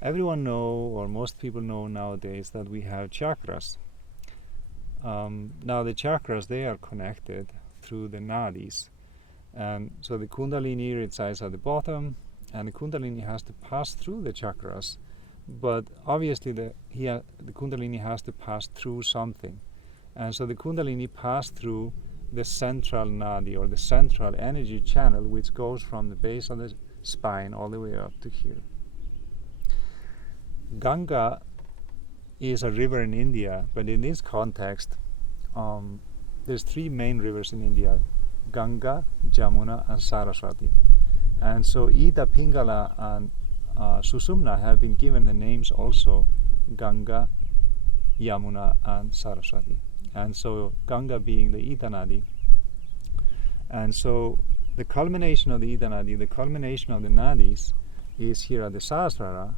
everyone know, or most people know nowadays, that we have chakras. Now the chakras, they are connected through the nadis, and so the kundalini resides at the bottom, and the kundalini has to pass through the chakras, but obviously the kundalini has to pass through something, and so the kundalini passed through the central nadi, or the central energy channel, which goes from the base of the spine all the way up to here. Ganga is a river in India, but in this context, there's three main rivers in India: Ganga, Jamuna, and Saraswati. And so Ida, Pingala, and Susumna have been given the names also Ganga, Yamuna, and Saraswati. And so Ganga being the Ida Nadi. And so the culmination of the Ida Nadi, the culmination of the Nadis, is here at the Sahasrara,